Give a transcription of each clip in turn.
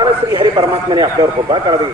श्री हरी परमात्म्याने आपल्यावर कृपा करावी.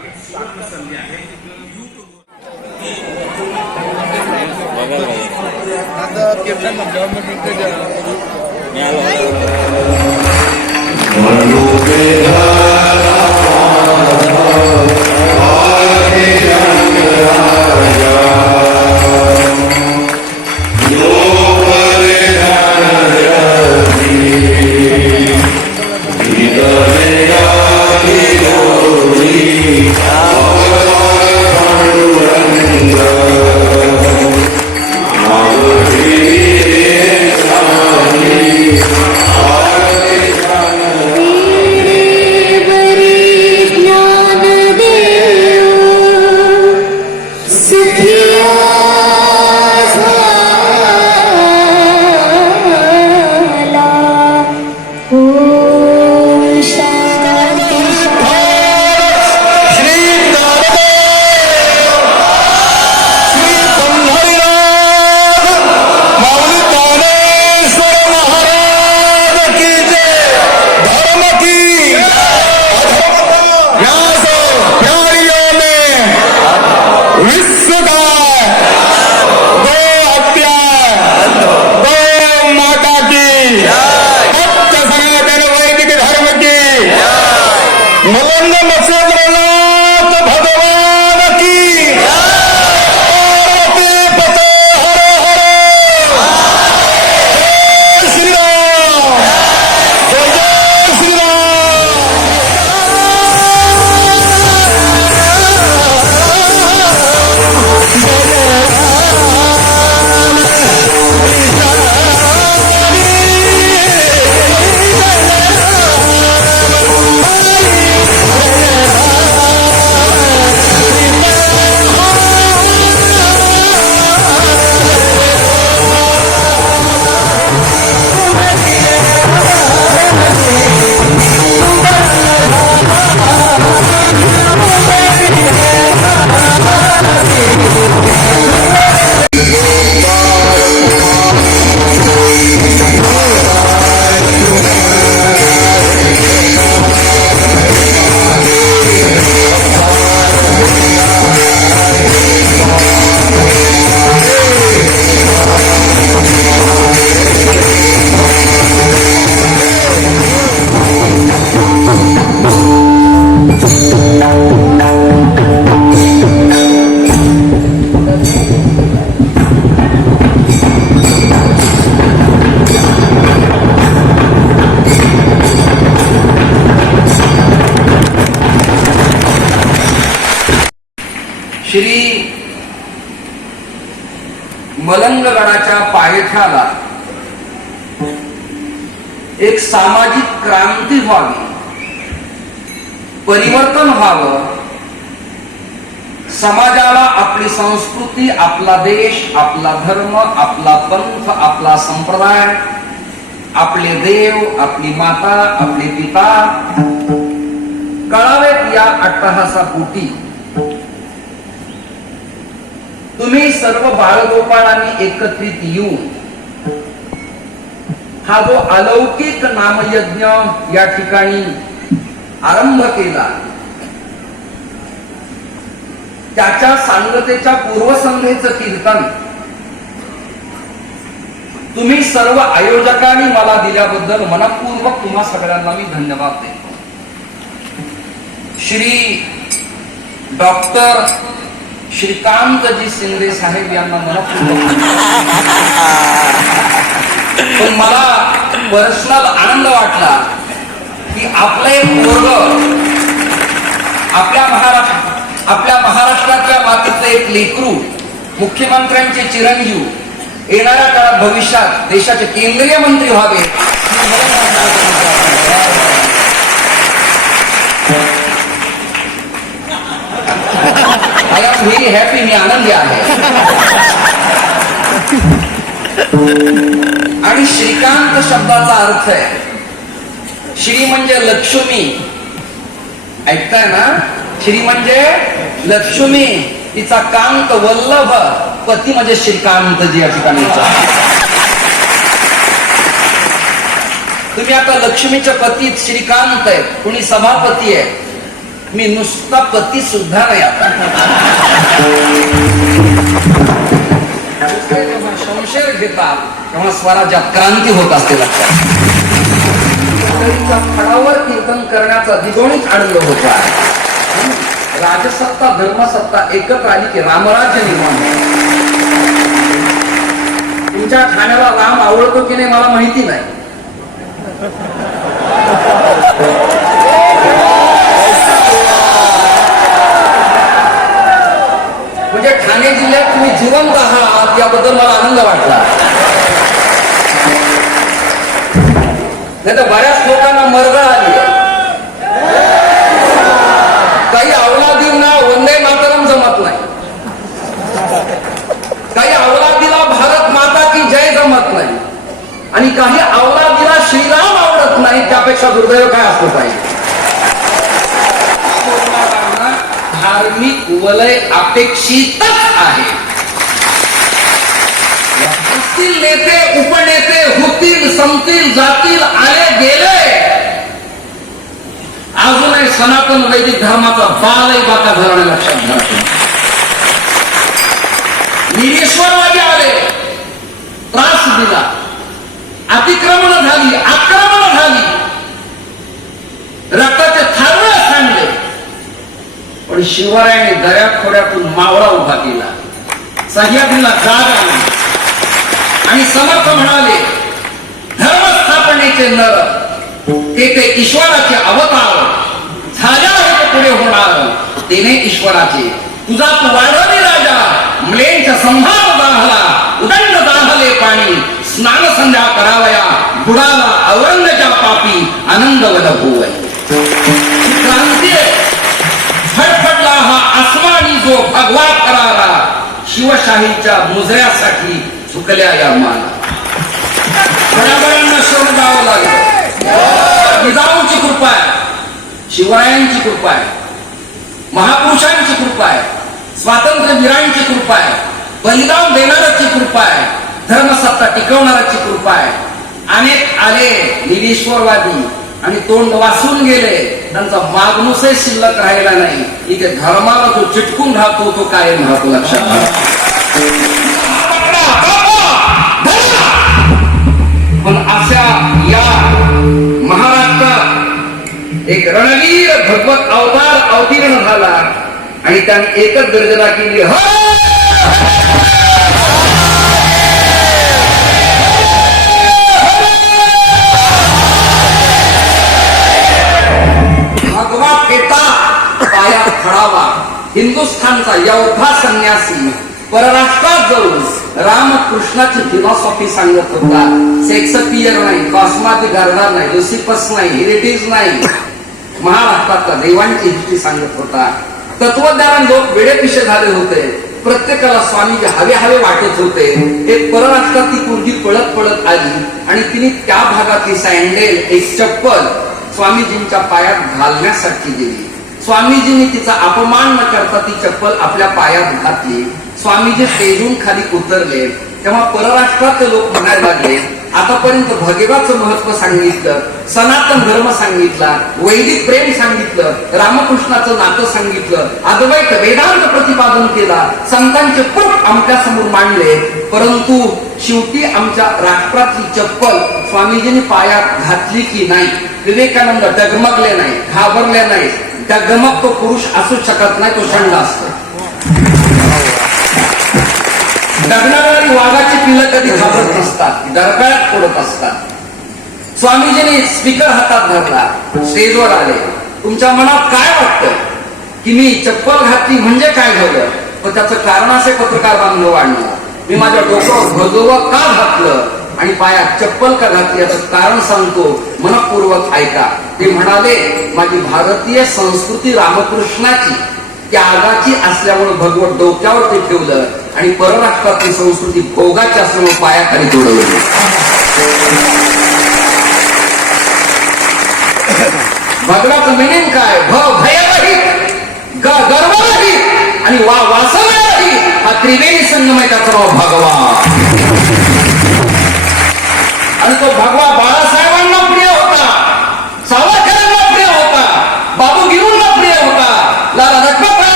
श्री मलंगगडाच्या पायथ्याला एक सामाजिक क्रांती व्हावी, परिवर्तन व्हावं, समाजाला आपली संस्कृती, आपला देश, आपला धर्म, आपला पंथ, आपला संप्रदाय, आपले देव, आपली माता, आपले पिता कळावेत. या अट्टहासापोटी तुम्ही सर्व बाळगोपाळांनी एकत्रित येऊन हा जो अलौकिक नामयज्ञ या ठिकाणी आरंभ केला, त्याच्या सांगतेच्या पूर्वसंध्येचं कीर्तन तुम्ही सर्व आयोजकांनी मला दिल्याबद्दल मनपूर्वक तुम्हा सगळ्यांना मी धन्यवाद देतो. श्री डॉक्टर श्रीकांतजी शिंदे साहेब यांना मनपूर्वक, पण मला पर्सनल आनंद वाटला की आपलं एक पोरग आपल्या महाराष्ट्राच्या मातीचं एक लेकरू, मुख्यमंत्र्यांचे चिरंजीव, येणाऱ्या काळात भविष्यात देशाचे केंद्रीय मंत्री व्हावे. आय एम व्हेरी हॅपी, मी आनंदी आहे. आणि श्रीकांत शब्दाचा अर्थ आहे, श्री म्हणजे लक्ष्मी, ऐकताय ना? श्री म्हणजे लक्ष्मी, तिचा कांत वल्लभ, पती म्हणजे श्रीकांतजी या ठिकाणी. तुम्ही आता लक्ष्मीच्या पतीत श्रीकांत आहे, कुणी सभापती आहे, मी नुसता पती सुद्धा नाही. आता जेव्हा शमशेर घेतात तेव्हा स्वराज्यात क्रांती होत असते. लक्षात फळावर कीर्तन करण्याचा दिगोणीच आनंद होता. राजसत्ता धर्मसत्ता एकत्र आली की रामराज्य निर्माण होतं. तुमच्या ठाण्याला राम आवडतो की नाही मला माहिती नाही. म्हणजे ठाणे जिल्ह्यात तुम्ही जिवंत आहात याबद्दल मला आनंद वाटला. नाही तर बऱ्याच लोकांना मरगळ आली. काही अवलादींना वंदे मातरम जमत नाही, काही अवलादीला भारत माता की जय जमत नाही, आणि काही अवलादीला श्रीराम आवडत नाही. त्यापेक्षा दुर्दैव काय असलं पाहिजे. धार्मिक वलय अपेक्षितच आहे. असतील नेते उपनेते होतील संपतील जातील आले गेले, अजूनही सनातन वैदिक धर्माचा बालही बाका धरण लक्षात घ्या. निरेश्वरवादी आले, त्रास दिला, अतिक्रमण झाली, आक्रमण झाली, रक्ताचे थारवे सांडले, पण शिवरायाने दऱ्याखोऱ्यातून मावळा उभा केला. सह्याद्रीला जाग आली आणि समर्थ म्हणाले, धर्मस्थापनेचे नर तेथे ईश्वराचे अवतार झाल्या आहेत पुढे होणार, तेने ईश्वराचे तुझा तू वाढवली राजा, म्लेंच्या संभार दाहला, उदंड दाहले पाणी, स्नान संध्या करावया, बुडाला औरंगच्या पापी, आनंद वद होय. क्रांती फडफडला हा आसमानी जो भगवा करारा, शिवशाहीच्या मुजऱ्यासाठी झुकल्या या माना. बऱ्याबऱ्यांना शरण द्यावं लागलं. जिजाऊंची कृपा आहे, शिवरायांची कृपा आहे, महापुरुषांची कृपा आहे, स्वातंत्र्यवीरांची कृपा आहे, बलिदान देणाऱ्याची कृपा आहे, धर्मसत्ता टिकवणाऱ्याची कृपा आहे. अनेक आले निरीश्वरवादी आणि तोंड वासून गेले, त्यांचा मागणूसही शिल्लक राहिला नाही. इथे धर्माला जो चिटकून राहतो तो कायम राहतो. लक्षात घ्या. पण अशा या महाराष्ट्रात एक रणवीर भगवत अवतार अवतीर्ण झाला आणि त्याने एकच गर्जना केली, भगवा फेटा पायात खडावा. हिंदुस्थानचा योद्धा संन्यासी परराष्ट्रात जाऊन रामकृष्णाची फिलॉसॉफी सांगत होता. शेक्सपियर नाही, कॉस्माची गार्डर नाही, जोसिपस नाही, हेरिटेज नाही, महाराष्ट्रातल्या देवांची हिस्ट्री सांगत होता. तत्वज्ञान लोक वेडेपिशे झाले होते. प्रत्येकाला स्वामीजी हवे हवे वाटत होते. एक परराष्ट्रात ती पोरगी पळत पळत आली आणि तिने त्या भागातली सँडेल, एक चप्पल स्वामीजींच्या पायात घालण्यासाठी दिली. स्वामीजींनी तिचा अपमान न करता ती चप्पल आपल्या पायात घातली. स्वामीजी तेजून खाली उतरले. तेव्हा परराष्ट्रातले लोक म्हणायला लागले, आतापर्यंत भगवाचं महत्व सांगितलं, सनातन धर्म सांगितला, वैदिक प्रेम सांगितलं, रामकृष्णाचं नातं सांगितलं, अद्वैत वेदांत प्रतिपादन केला, संतांचे पोट आमच्या समोर मांडले, परंतु शेवटी आमच्या राष्ट्रातली चप्पल स्वामीजींनी पायात घातली की नाही. विवेकानंद डगमगले नाही, घाबरले नाही. डगमग तो पुरुष असू शकत नाही, तो षंड असतो. डगणारी वाघाची पिलं कधी घाबरत नसतात, डरकाळ्यात पडत असतात. स्वामीजींनी स्पीकर हातात धरला, स्टेजवर आले. तुमच्या मनात काय वाटतं की मी चप्पल घातली म्हणजे काय झालं? तर त्याचं कारण असे पत्रकार बांधव वाढणं. मी माझ्या डोक्यावर भगवं का घातलं आणि पायात चप्पल का घातली याचं कारण सांगतो, मनपूर्वक ऐका. ते म्हणाले, माझी भारतीय संस्कृती रामकृष्णाची त्यागाची असल्यामुळे भगवत डोक्यावर ते ठेवलं आणि परराष्ट्रातली संस्कृती भोगाची असल्यामुळे पायाखाली जोडवली. भगवाचं मिनिंग काय? भयरहित, गर्वरहित आणि वासनारहित हा त्रिवेणी संगम आहे. त्याचं नाव भगवा. आणि तो भगवा बाळासाहेबांना प्रिय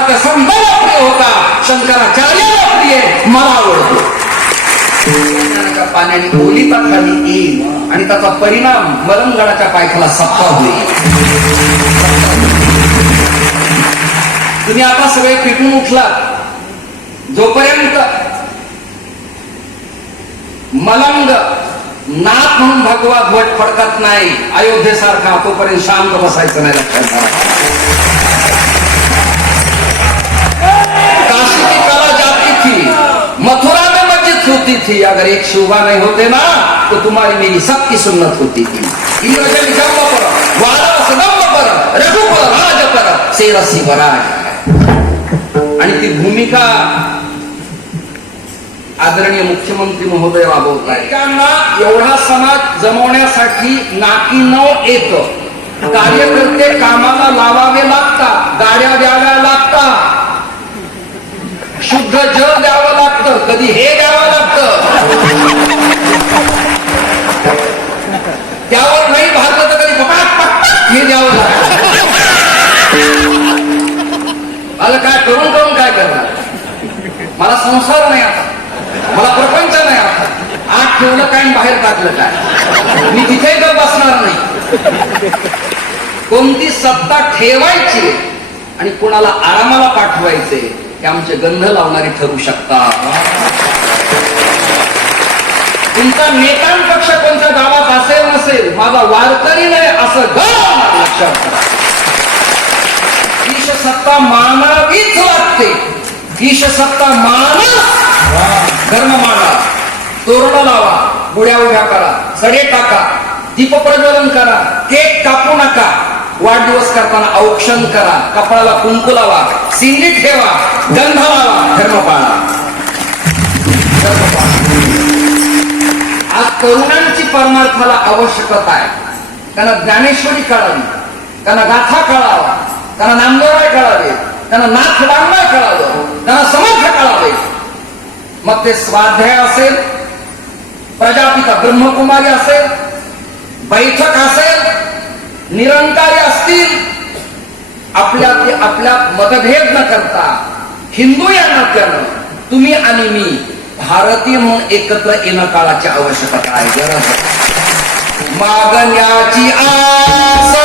भारत संताला प्रिय होता, शंकराचार्याला प्रिय, मला आवडतो. ज्ञानाच्या पाण्याने ओलिता खाली येईल आणि त्याचा परिणाम मलंगणाच्या पायथ्याला सप्ता होईल. तुम्ही आता सगळे पेटून उठलात, जोपर्यंत मलंग नाथ म्हणून भगवा ध्वज फडकत नाही अयोध्येसारखा, तोपर्यंत शांत बसायचं नाही. लक्षात घ्या. काशी की कला जाती थी, मथुरा में मस्जिद होती थी, अगर एक शोभा नहीं होते ना तो तुम्हारी मेरी सबकी सुन्नत होती थी. इंद्रजन जन्म पर, वाराणस नम्र पर, रघुपर राज पर, सेरसी बराज. आणि ती भूमिका आदरणीय मुख्यमंत्री महोदय राबवतात. त्यांना एवढा समाज जमवण्यासाठी नाकी न येत, कार्यकर्ते कामाला लावावे लागतात, गाड्या द्याव्या लागतात, शुद्ध जल द्यावं लागतं, कधी हे द्यावं लागतं, त्यावर नाही भागलं तर कधी हे द्यावं लागतं. मला काय करून काय करणार? मला संसार नाही आता, मला प्रपंच नाही आता. आत ठेवलं काय आणि बाहेर टाकलं काय? मी तिथे तर बसणार नाही. कोणती सत्ता ठेवायची आणि कोणाला आरामाला पाठवायचे हे आमचे गंध लावणारे ठरू शकतात. तुमचा नेतांपक्ष कोणत्या गावात असेल नसेल, माझा वारकरी नाही असं गण लक्षात करा. ईश सत्ता मानावीच लागते. ईश सत्ता माना, धर्म माना, तोरण लावा, बुड्या उभ्या करा, सडे टाका, दीप प्रज्वलन करा, केक कापू नका, वाढदिवस करताना औक्षण करा, कपाळाला कुंकू लावा, सिंगी ठेवा, गंध लावा, धर्म पाळा. आज तरुणांची परमार्थाला आवश्यकता आहे. त्यांना ज्ञानेश्वरी कळावी, त्यांना गाथा कळावा, त्यांना नामदेवराय कळावे, त्यांना नाथ वाङ्मय कळावं, त्यांना समर्थ कळावे. मग ते स्वाध्याय असेल, प्रजापिता ब्रह्मकुमारी असेल, बैठक असेल, निरंकारी असतील, आपल्या मतभेद न करता हिंदू या नात्यानं तुम्ही आणि मी भारतीय म्हणून एकत्र येणं काळाची आवश्यकता आहे. गरज मागण्याची आस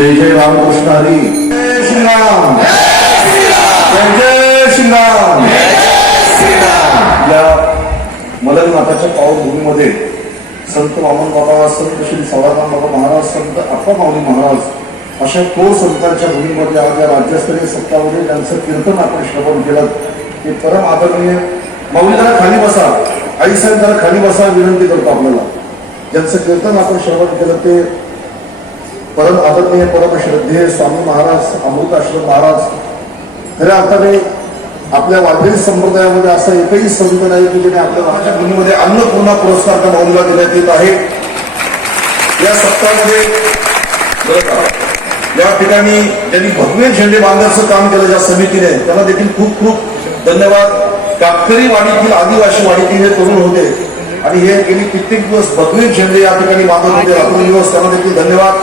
जय जय रामकृष्ण हरी. जय श्रीराम. जय जय श्रीराम. या मलंगनाथाच्या पावनभूमीमध्ये संत वामन बाबा, संत श्री सावरराम बाबा महाराज, संत अप्पा माऊली महाराज अशा थोर संतांच्या भूमीमध्ये आज या राज्यस्तरीय सत्तामध्ये ज्यांचं कीर्तन आपण श्रवण केलं ते परम आदरणीय. माऊली जरा खाली बसा, आईसाहेब जरा खाली बसा, विनंती करतो आपल्याला. ज्यांचं कीर्तन आपण श्रवण केलं ते परम आदरणीय, परम श्रद्धेय स्वामी महाराज, अमृताश्रम महाराज. खऱ्या अर्थाने आपल्या वारकरी संप्रदायामध्ये असं एकही संत नाही की ज्याने आपल्या माझ्या भूमीमध्ये अन्नपूर्णा पुरस्कार त्या माऊलीला देण्यात येत आहे. या सप्ताहामध्ये या ठिकाणी ज्यांनी भगवे झेंडे बांधण्याचं काम केलं ज्या समितीने, त्यांना देखील खूप खूप धन्यवाद. कातकरी वाडीतील, आदिवासी वाडीतील हे तरुण होते आणि हे गेली कित्येक दिवस भगवे झेंडे या ठिकाणी बांधत होते रात्रंदिवस, त्यांना देखील धन्यवाद.